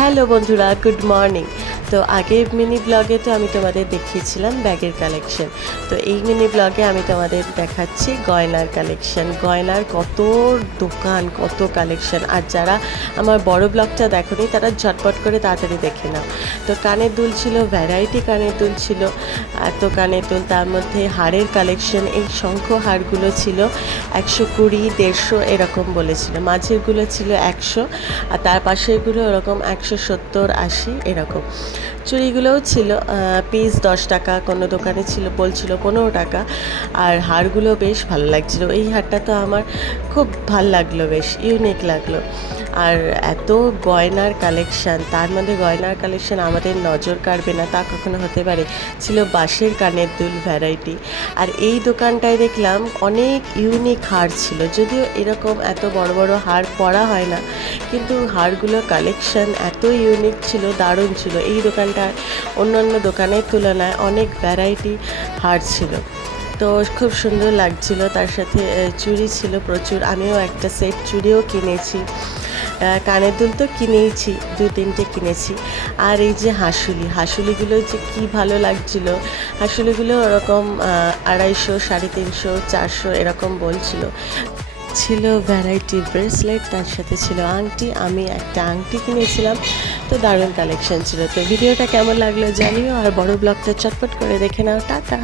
Hello বন্ধুরা, good morning. তো আগের মিনি ব্লগে তো আমি তোমাদের দেখিয়েছিলাম ব্যাগের কালেকশন। তো এই মিনি ব্লগে আমি তোমাদের দেখাচ্ছি গয়নার কালেকশন। গয়নার কত দোকান, কত কালেকশন। আর যারা আমার বড় ব্লগটা দেখোনি তারা ঝটপট করে তাড়াতাড়ি দেখে নাও। তো কানের দুল ছিল, ভ্যারাইটি কানের দুল ছিল, এত কানের দুল। তার মধ্যে হাড়ের কালেকশন, এই শঙ্খ হাড়গুলো ছিল 120, 150 এরকম বলেছিল। মাঝেরগুলো ছিল 100, আর তার পাশেরগুলো ওরকম 170, 80 এরকম। চুড়িগুলোও ছিল পিস 10 টাকা, কোনো দোকানে ছিল বলছিল 15 টাকা। আর হারগুলো বেশ ভালো লাগছিলো। এই হারটা তো আমার খুব ভাল লাগলো, বেশ ইউনিক লাগলো। আর এত গয়নার কালেকশান, তার মধ্যে গয়নার কালেকশান আমাদের নজর কাড়বে না তা কখনো হতে পারে। ছিল বাঁশের কানের দুল ভ্যারাইটি। আর এই দোকানটায় দেখলাম অনেক ইউনিক হার ছিল, যদিও এরকম এত বড় বড় হার পরা হয় না, কিন্তু হারগুলো কালেকশান এত ইউনিক ছিল, দারুণ ছিল। এই দোকানটার অন্যান্য দোকানের তুলনায় অনেক ভ্যারাইটি হার ছিল, তো খুব সুন্দর লাগছিল। তার সাথে চুড়ি ছিল প্রচুর, আমিও একটা সেট চুড়িও কিনেছি। কানের দুল তো কিনেইছি, 2-3টে কিনেছি। আর এই যে হাঁসুলিগুলো যে কি ভালো লাগছিলো। হাঁসুলিগুলো ওরকম 250, 350, 400 এরকম বলছিল। ছিল ভ্যারাইটি ব্রেসলেট, তার সাথে ছিল আংটি। আমি একটা আংটি কিনেছিলাম। তো দারুণ কালেকশন ছিল। তো ভিডিওটা কেমন লাগলো জানিও, আর বড় ব্লগটা চটপট করে দেখে নাও। টাটা।